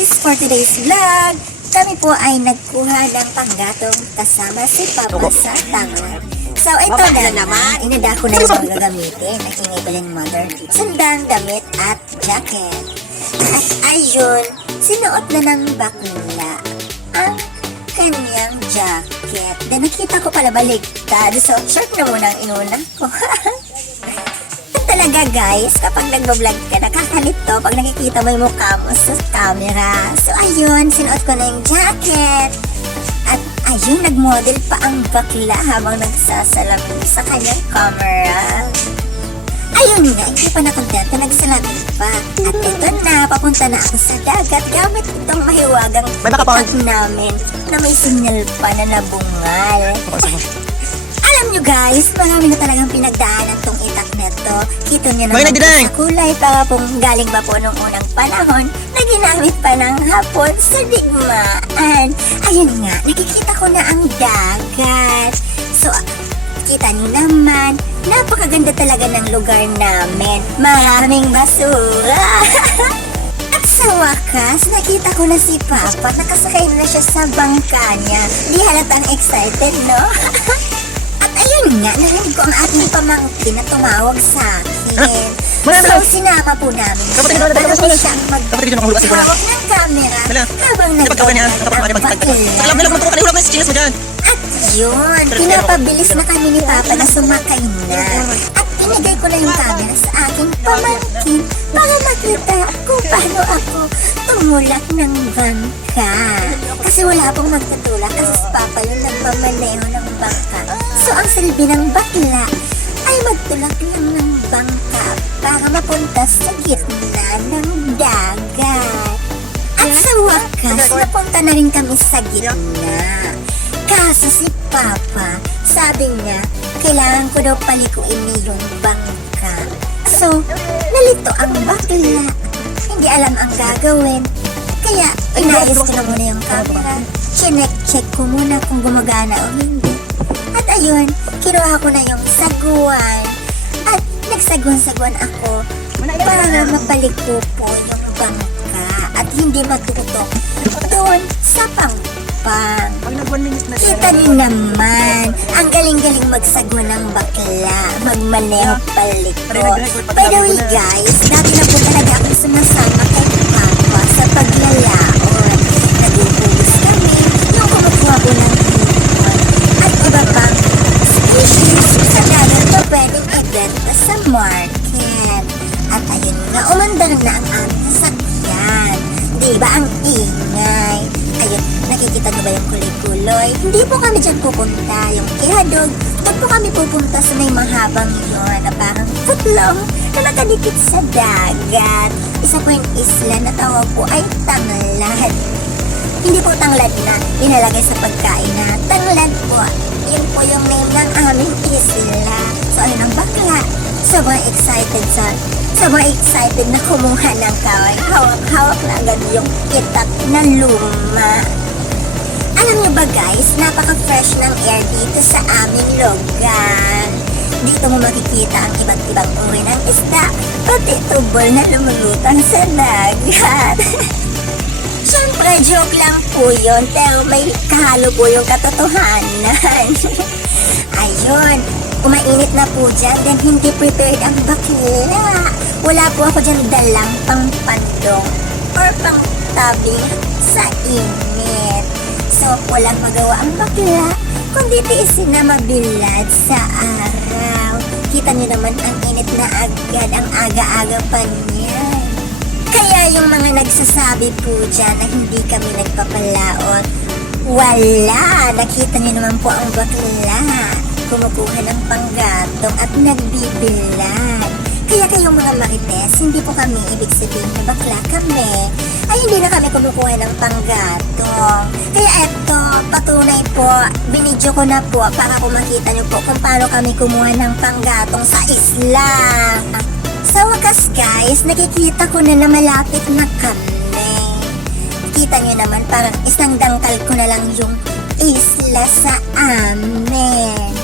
guys! For today's vlog, kami po ay nagkuha ng panggatong kasama si Papa sa tangan. So ito naman, inada ko na yung mga gagamitin. Nakingi ko ng mother. Sandang, damit at jacket. At ayun, sinuot na ng bakla ang kanyang jacket. Then nakita ko pala baligtad. So short na muna ang inuna ko. Talaga guys, kapag nagbablog ka, nakakalito pag nakikita mo yung mukha mo sa camera. So ayun, sinuot ko na yung jacket. At ayun, nagmodel pa ang bakla habang nagsasalamin sa kanyang camera. Ayun nga, hindi pa nakontento, nagsalamin pa. At ito na, papunta na ako sa dagat gamit itong mahiwagang itak namin na may signal pa na nabungal. Alam nyo guys, marami na talagang pinagdaanan tong itak neto. Kita nyo naman sa kulay para pong galing ba po nung unang panahon na ginamit pa ng hapon sa digmaan. Ayun nga, nakikita ko na ang dagat. So, kita nyo naman, napakaganda talaga ng lugar namin. Maraming basura. At sa wakas, nakita ko na si Papa. Nakasakay na siya sa bangka niya. Di halatang excited, no? Ayun nga, narinig ko ang ating pamangkin na tumawag sa akin. So, sinama po namin siya para po siyang maghawak ng camera habang nag-vlog At yun, pinapabilis na kami ni Papa na sumakay na. At pinigay ko na yung camera sa aking pamangkin para makita kung paano ako tumulak ng bangka. Kasi wala pong magtutulak kasi si Papa yung nagmamaneho ng bangka. So ang silbi ng bakla ay magtulak lang ng bangka para mapunta sa gitna ng dagat. At sa wakas, napunta na rin kami sa gitna. Kaso si Papa, sabi niya, kailangan ko daw palikuin niya yung bangka. So, nalito ang bakla. Hindi alam ang gagawin. Kaya, inayos ko na muna yung camera. Check ko muna kung gumagana o hindi. At ayun, kinuha ko na yung saguan. At nagsagwan-sagwan ako para mapaliko po yung bangka at hindi matutok doon sa pangpang. Kita niyo naman, ang galing-galing magsagwan ng bakla, magmaneho paliko. By the way guys, dati na po talaga ako sumasama kay Papa sa paglalaon. Nagugulis kami, yung kumukuha ko ng hipon at iba pang species sa dagat na pwedeng ibenta sa market. At ayun nga, umandar na ang aming sasakyan. Diba ang ingay? Ayun, nakikita nyo ba yung kuloy-kuloy? Hindi po kami dyan pupunta. Yung ihadog, doon po kami pupunta sa may mahabang yun na parang putlong na nakadikit sa dagat. Isa po yung isla na tawag po ay Tanglad. Hindi po tanglad na inalagay sa pagkain na tanglad po. Yun po yung name ng aming isla. So ayun ang bakla. Sobrang excited na kumuha ng kaway. Hawak na agad yung itak na luma. Alam nyo ba guys, napaka-fresh ng air dito sa aming lugar. Dito mo makikita ang iba't ibang uri ng isda, pati tubol na lumulutang sa dagat. Siyempre, joke lang po yun, pero may kahalo po yung katotohanan. Ayun, umainit na po dyan, then hindi prepared ang bakla. Wala po ako dyan dalang pang pandong or pang tabing sa init. So, walang magawa ang bakla, kundi tiisin na mabilad sa araw. Kita niyo naman ang init na agad, ang aga-aga pa niya. Kaya yung mga nagsasabi po dyan na hindi kami nagpapalaot, wala! Nakita niyo naman po ang bakla. Kumukuha ng panggatong at nagbibilad. Kaya kayong mga marites, hindi po kami ibig sabihin na bakla kami. Ay hindi na kami kumukuha ng panggatong. Kaya eto, patunay po, binidyo ko na po para po makita niyo po kung paano kami kumuha ng panggatong sa isla. Sa wakas guys, nakikita ko na malapit na kami. Kita nyo naman, parang isang dangkal ko na lang yung isla sa amin.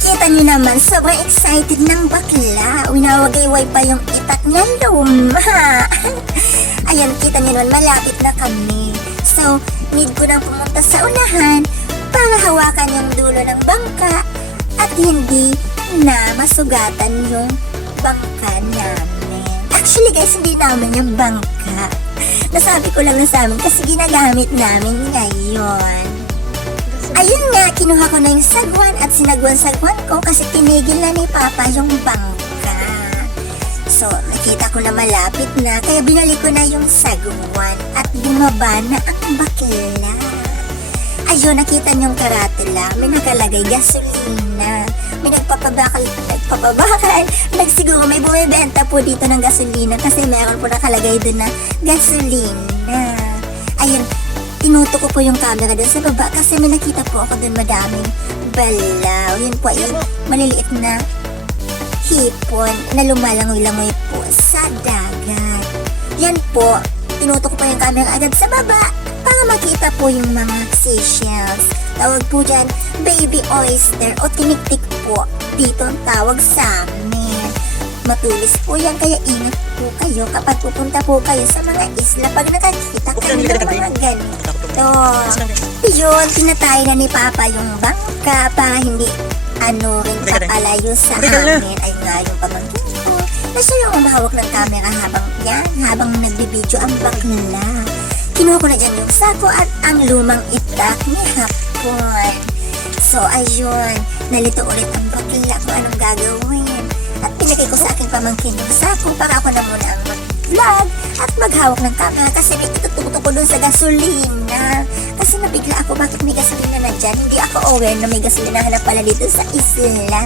Kita nyo naman, sobrang excited ng bakla. Winawagayway pa yung itak niya luma. Ayun, kita niyo naman, malapit na kami. So, need ko nang pumunta sa unahan para hawakan yung dulo ng bangka at hindi na masugatan yung bangka namin. Actually guys, hindi namin yung bangka. Nasabi ko lang na sa amin kasi ginagamit namin ngayon. Ayun nga, kinuha ko na yung sagwan at sinagwan-sagwan ko kasi tinigil na ni Papa yung bangka. So, nakita ko na malapit na, kaya binalik ko na yung sagwan at bumaba na ang bakla. Ayun, nakita niyong karatula, may nakalagay gasolina. May nagpapabakal, siguro may bumibenta po dito ng gasolina kasi meron po nakalagay doon na gasolina. Ayun, tinuto ko po yung camera doon sa baba kasi may nakita po ako doon madaming balaw. Yun po yung maliliit na hipon na lumalangoy-langoy po sa dagat. Yan po, tinuto ko po yung camera agad sa baba para makita po yung mga seashells. Tawag po dyan, baby oyster o tiniktik po. Dito ang tawag sa amin. Matulis po yan, kaya ingat po kayo kapag pupunta po kayo sa mga isla pag nakakita kayo ng mga ganito. Yun, tinatay na ni Papa yung bangka para hindi rin papalayo sa amin. Ay nga yung pamangkin ko na siya yung umahawak ng camera habang nagbibideo ang bakla. Kinuha ko na dyan yung sako at ang lumang itak ni Hapon. So ayun, nalito ulit ang bakla kung anong gagawin. At pinagay ko sa aking pamangkin yung sako para ako na muna ang mag-vlog at maghawak ng camera kasi may itututo ko dun sa gasolina. Kasi nabigla ako bakit may gasolina na dyan. Hindi ako aware na may gasolina na pala dito sa isla.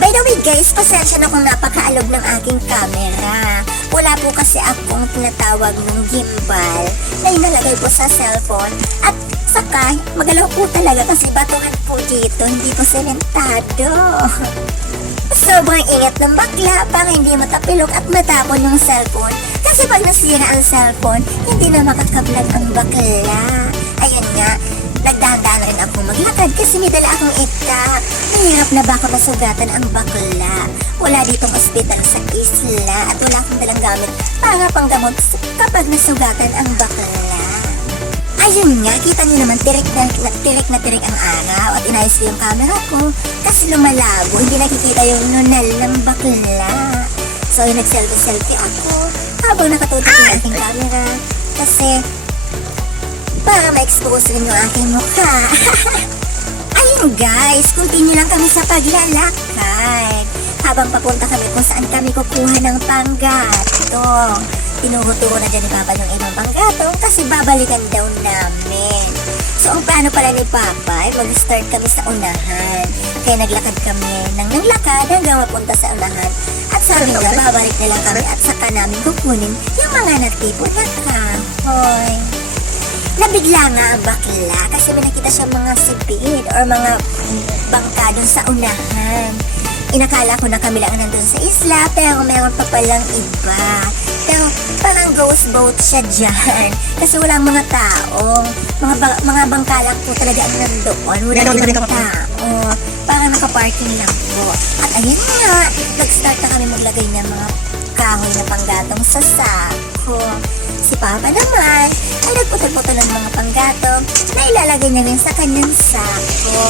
By the way guys, pasensya na kung napakaalog ng aking camera. Wala po kasi akong tinatawag ng gimbal na inalagay po sa cellphone at saka magalaw po talaga kasi batuhan po dito, hindi po sementado. Sobrang ingat ng bakla para hindi matapilok at matapon yung cellphone kasi pag nasira ang cellphone, hindi na makakablog ang bakla. Ayun nga, nagdahan-dahan rin ako maglakad kasi may dala akong itak. Mahirap na baka masugatan ang bakla. Wala ditong ospital sa isla at wala akong dalang gamit para panggamot kapag nasugatan ang bakla. Ayun nga, kita niyo naman tirik na tirik ang araw at inayos ko yung camera ko kasi lumalabo, hindi nakikita yung nunal ng bakla. So yung nag-selfie ako habang nakatutok yung aking camera kasi para ma-expose rin yung aking mukha. Ayun guys, continue lang kami sa paglalakad habang papunta kami kung saan kami kukuha ng panggatong. Tinuhuturo na dyan ni Papa yung ibang panggatong kasi babalikan daw namin. So ang plano pala ni Papa ay mag-start kami sa unahan. Kaya naglakad kami ng naglakad hanggang mapunta sa unahan. At sabi nga, babalik na lang kami at saka namin kukunin yung mga natipon na kahoy. Nabigla nga ang bakla kasi may nakita siya mga sipid or mga bangka dun sa unahan. Inakala ko na kami lang nandun sa isla pero meron pa palang iba. Pero parang ghost boat siya dyan kasi walang mga tao. Mga bangka lang po talaga ang nandoon. Walang ibang tao. Parang nakaparking lang po. At ayun nga, nag-start na kami maglagay ng mga kahoy na panggatong sa sako. Si Papa naman ay nagputol-putol ng mga panggatong na ilalagay niya rin sa kanyang sako.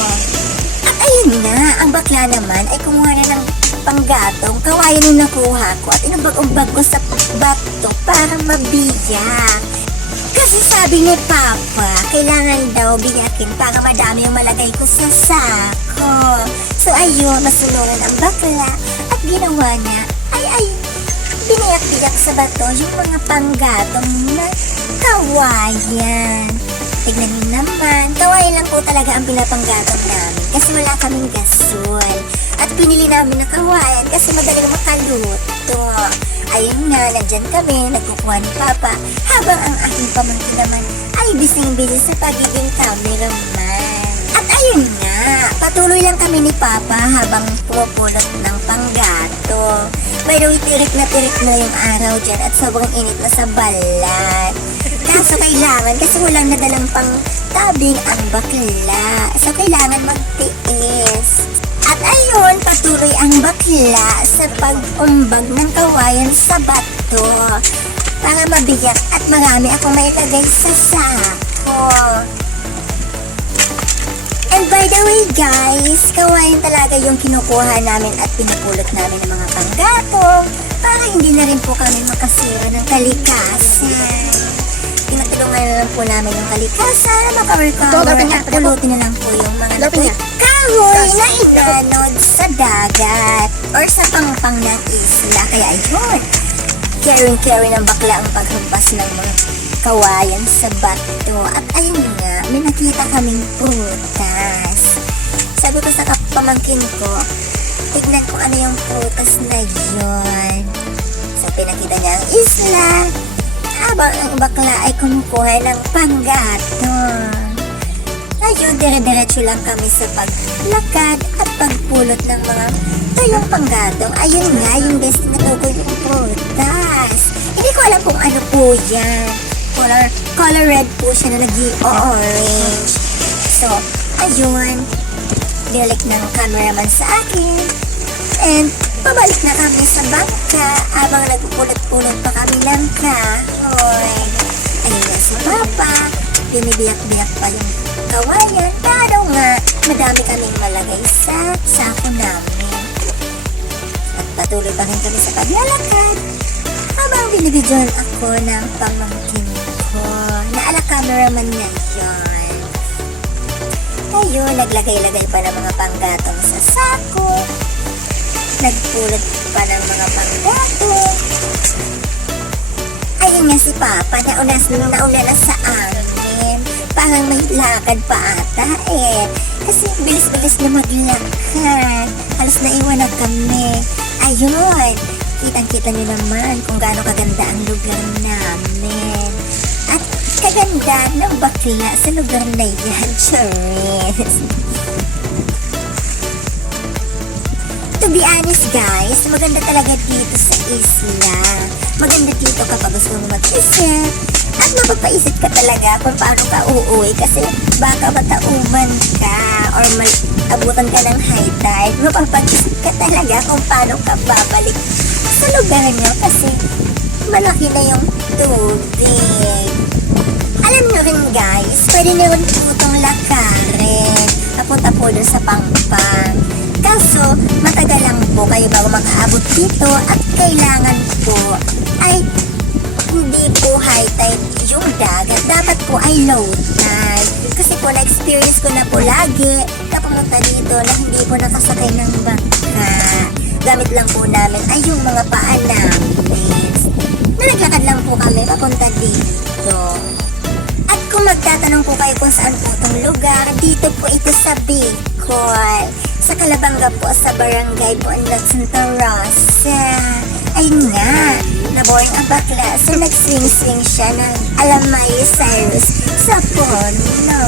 At ayun nga, ang bakla naman ay kumuha na ng panggatong, kawayan yung nakuha ko at inubag-umbag ko sa bato para mabiyak. Kasi sabi ni Papa, kailangan daw biyakin para madami yung malagay ko sa sako. So ayun, masulungan ang bakla at ginawa niya ay binayak-biyak sa bato yung mga panggatong na kawayan. Tignan niyo naman, kawayan lang po talaga ang pinapanggatong namin kasi wala kaming gasol. At pinili namin na kawayan kasi madaling makaluto. Ayun nga, nandyan kami, nagkukuha ni Papa habang ang aking pamangkin naman ay bising-busy sa pagiging cameraman. At ayun nga, patuloy lang kami ni Papa habang pumupulot ng panggato. By the way, tirik na yung araw dyan at sobrang init na sa balat. Kaso kailangan kasi walang nadalang pang tabing ang bakla. So kailangan magtiis. At ayun, patuloy ang bakla sa pag-umbag ng kawayan sa bato. para mabiyak at marami akong mailagay sa sako. And by the way guys, kawain talaga yung kinukuha namin at pinupulot namin ng mga panggatong para hindi na rin po kami makasira ng kalikasan. Tinutulungan na lang po namin yung kalikasan na makarecover at pulutin na lang po yung mga kahoy na inanod sa dagat or sa pangpang ng isla. Kaya ayun, caring ng bakla ang paghampas ng mga kawayan sa bato. At ayun nga, may nakita kaming prutas. Sabi ko sa pamangkin ko, tignan ko ano yung prutas na yun. So pinakita niya ang isla, habang ang bakla ay kumukuha ng panggatong. Ayun, dire-diretso lang kami sa paglakad at pagpulot ng mga tuyong panggatong. Ayun nga, yung best na tukoy yung prutas. Hindi ko alam kung ano po yan. Color red po siya na nag-orange. So, ayun, dinalik ng cameraman sa akin. And, pabalik na kami sa bangka habang nagpupulot-pulot pa kami ng kahoy. Ayun na si Papa, binibiyak-biyak pa yung kawayan. Pero nga, madami kaming malagay sa sako namin. At patuloy pa rin kami sa paglalakad habang binibidyon ako ng pamangkin ko na ala cameraman na yun. Ayun, naglagay-lagay pa ng mga panggatong sa sako. Nagpulot pa ng mga panggatong. Ayun nga si Papa, nauna na sa amin. Parang may lakad pa ata eh. Kasi bilis-bilis na maglakad. Halos naiwan na kami. Ayun, kitang-kita nyo naman kung gaano kaganda ang lugar namin. At kaganda ng bakla sa lugar na yan, Charis. To be honest guys, maganda talaga dito sa isla. Maganda dito kapag gusto mo mag-isip at mapapaisip ka talaga kung paano ka uuwi kasi baka matauban ka or abutan ka ng high tide. Mapapag-isip ka talaga kung paano ka babalik sa lugar nyo kasi malaki na yung tubig. Alam nyo rin guys, pwede nyo rin po itong lakarin papunta po dun sa Pangpang. Kaso, matagal lang po kayo bago makaabot dito at kailangan po ay hindi po high tide yung dagat. Dapat po ay low tide. Kasi po na-experience ko na po lagi na pumunta dito na hindi po nakasakay ng bangka. Gamit lang po namin ay yung mga paa namin. Nalaglakad lang po kami papunta dito. At kung magtatanong po kayo kung saan po itong lugar, dito po ito sa Bicol. Sa Calabanga po, sa barangay po ng Santa Rosa. Ayun nga, naboring ang bakla. So nag-swing-swing siya ng Alamay Cyrus sa puno.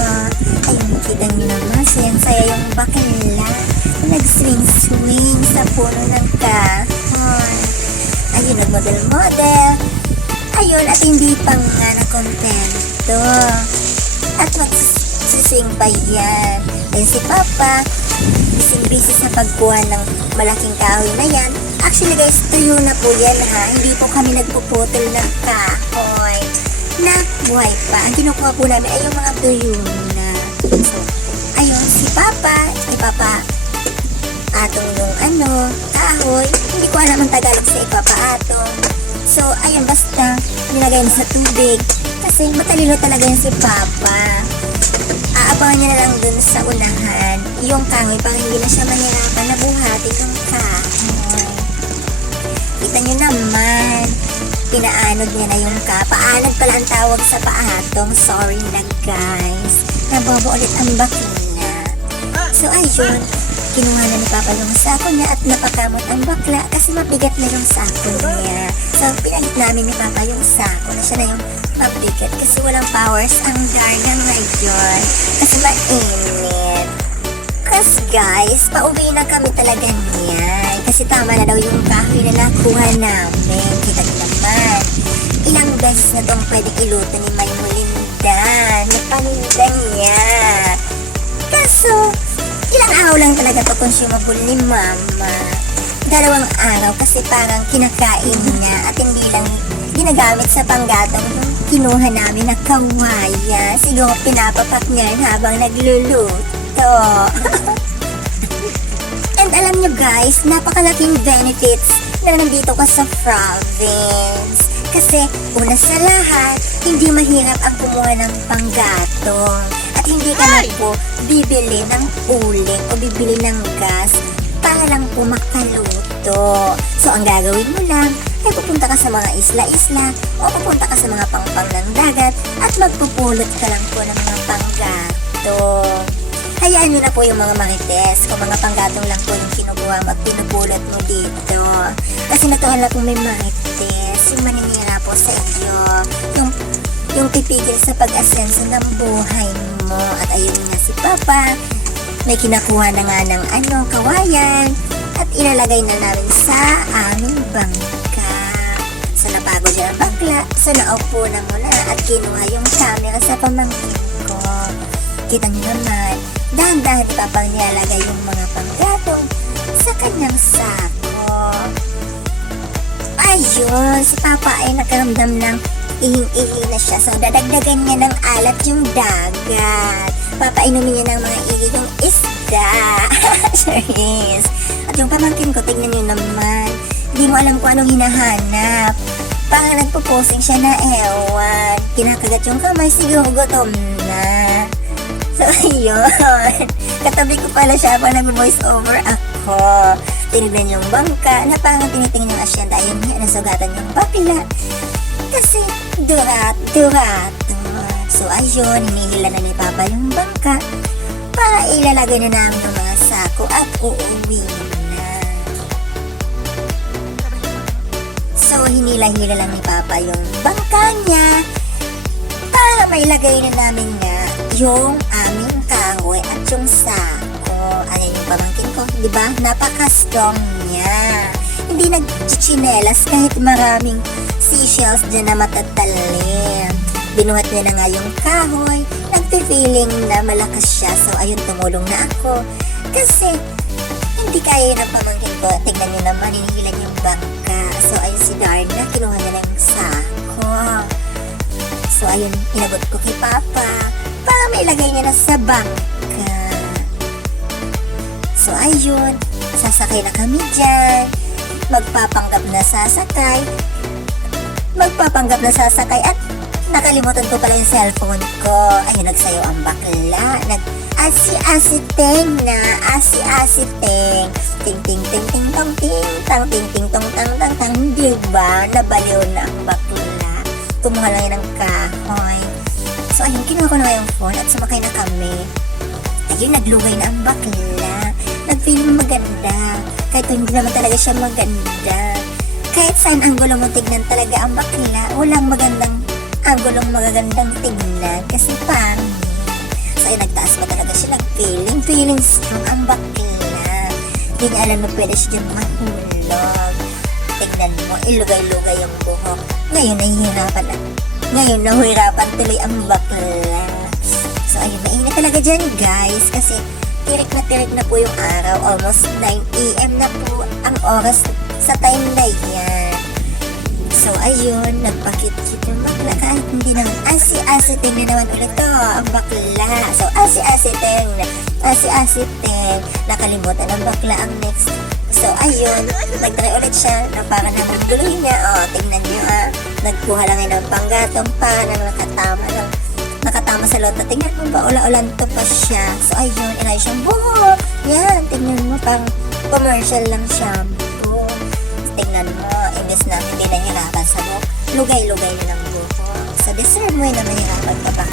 Ayun, kita niyo naman, sayang-saya yung bakla. Nag-swing-swing sa puno ng kahoy. Ayun, nag-model-model. Ayun, at hindi pa nga na-contento. At magsising pa yan. Ayun si Papa, busy sa pagkuha ng malaking kahoy na yan. Actually guys, tuyo na po yan ha. Hindi po kami nagpuputol ng kahoy na buhay pa. Ang kinukuha po namin ay yung mga tuyo na. So, ayun, si Papa, atong yung kahoy. Hindi ko alam ang Tagalog sa ipapaatong. So, ayun, basta nilagay na sa tubig. Kasi matalino talaga yan si Papa. Aabangan niya na lang dun sa unahan yung kahoy para hindi na siya manirapan na buhatin yung kahoy. Kita niyo naman, pinaanod niya na yung paanod pala ang tawag sa paatong. Sorry na guys, nabobo ulit ang bakla. So ayun, kinuha na ni Papa yung sako niya at napakamot ang bakla kasi mabigat na yung sako niya. So pinalit namin ni Papa yung sako na siya na yung mabigat kasi walang powers ang darga ngayon kasi mainit. Kasi guys, pauwi na kami talaga niyan kasi tama na daw yung kahoy na nakuha namin. Kita niyo naman, ilang beses na itong pwede iluto ni May Molinda na paninda niya. Kaso, ilang araw lang talaga ito consumable ni Mama. 2 araw kasi parang kinakain niya at hindi ginagamit sa panggatong yung kinuha namin na kawaya. Siguro pinapapak niya habang nagluluto. And alam nyo guys, napakalaking benefits na nandito ka sa province. Kasi una sa lahat, hindi mahirap ang kumuha ng panggatong. At hindi ka na po bibili ng uling o bibili ng gas para lang po makaluto. So ang gagawin mo lang ay pupunta ka sa mga isla-isla o pupunta ka sa mga pangpang ng dagat at magpupulot ka lang po ng mga panggatong. Hayaan nyo na po yung mga marites kung mga panggatong lang po yung kinukuha mo at pinupulot mo dito. Kasi natuhan na po may marites, yung maninira po sa iyo, yung pipigil sa pag-asenso ng buhay mo. At ayun nga si Papa, may kinakuha na nga ng kawayan at ilalagay na namin sa aming bangka. So napagod siya ang bakla, so naupo na muna at kinuha yung camera sa pamangkin ko. Kita niyo naman, dahan-dahan ni Papa nilalagay yung mga panggatong sa kanyang sako. Ayun, si Papa ay nakaramdam ng ihing-ihi na siya. So dadagdagan niya ng alat yung dagat. Papainumin niya ng mga ihi yung isda. Serious. At yung pamangkin ko, tignan niyo naman. Hindi mo alam kung anong hinahanap. Parang nagpo-posing siya na ewan. Kinakagat yung kamay, siguro gutom na. So, ayun. Katabi ko pala siya pa nag-voice over ako. Tinignan yung bangka na parang tinitingnan yung asyenda. Ayun nga, nasugatan yung bakla. Kasi, durat. So, ayun, hinihila na ni Papa yung bangka para ilalagay na namin yung mga sako at uuwi na. So, hinila-hila lang ni Papa yung bangka niya para mailagay na namin nga yung aming kahoy at yung sako. Ayan yung pamangkin ko, di ba? Napaka-strong niya. Hindi nag-chinelas kahit maraming seashells dyan na matatalim. Binuhat niya na nga yung kahoy. Nagpe-feeling na malakas siya. So, ayun, tumulong na ako. Kasi, hindi kaya ng pamangkin ko. Tignan niyo naman, hinihilan yung bangka. So, ayun si Darna, kinuha niya na yung sako. So, ayun, inabot ko kay Papa para mailagay niya na sa bangka. So, ayun, sasakay na kami dyan. Magpapanggap na sasakay at nakalimutan ko pala yung cellphone ko. Ayun, nagsayo ang bakla. Nag-asi-asiteng na. Asi-asiteng. Ting-ting-ting-ting-tong-ting. Tang-ting-ting-tong-tang-tang-tang. Diba? Nabaliw na ang bakla. Kumuha lang yun ng kahoy. So, ayun, kinuha ko na yung phone at sumakay na kami. Ayun, naglugay na ang bakla. Nag-feeling maganda. Kahit hindi naman talaga siya maganda. Kahit saan anggulo mo tignan talaga ang bakla, walang magandang anggulong magagandang tignan kasi pangit. So, ay nagtaas pa talaga siya feeling strong ang bakla. Hindi niya alam na pwede siya dyan mahulog. Tignan mo, ilugay-lugay yung buhok. Ngayon nahihirapan tuloy ang bakla. So, ayun, mainit talaga dyan guys kasi tirik na po yung araw. Almost 9 AM na po ang oras sa time na yan. So, ayun, nagpakit-kit yung bakla kahit hindi naman asi-asiting na naman ulit to, ang bakla. So, asi-asiting. Nakalimutan ng bakla ang next. So, ayun, nag-try ulit siya na para naman duloy niya. O, tingnan niyo nagkuha lang ng panggatong para na nakatama sa lota. Tingnan mo ba, ula-ulan to pa siya. So, ayun, inay siyang buhok. Yan, tingnan mo, pang commercial lang shampoo. Tingnan mo, imbes na hindi nahirapan sa buhok, lugay-lugay na ng buhok. So, deserve mo yun na mahirapan ka pa.